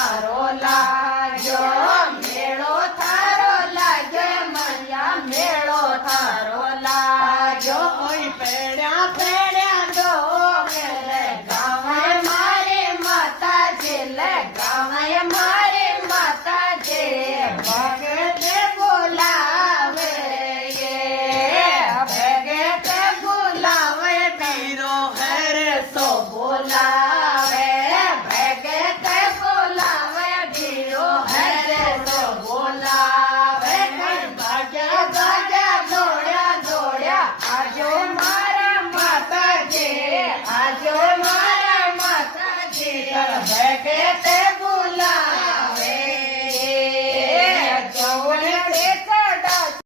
થારો લાગ્યો મેળો થારો લાગ્યો મૈયા મેળો થારો લાગ્યો ઓય પેડ્યા પેડ્યા લે ગાવે મારે માતાજી લે ગાવે મારે માતાજી ભગતે બોલાવે ભગતે બોલાવે પીરો હેરે તો બોલાવે ભગતે બોલાવે વીરો હરે તો બોલાવે ભાગ્યા ભાગ્યા દોડ્યા દોડ્યા આજો મારા માતાજી આજો મારા માતાજી ભગતે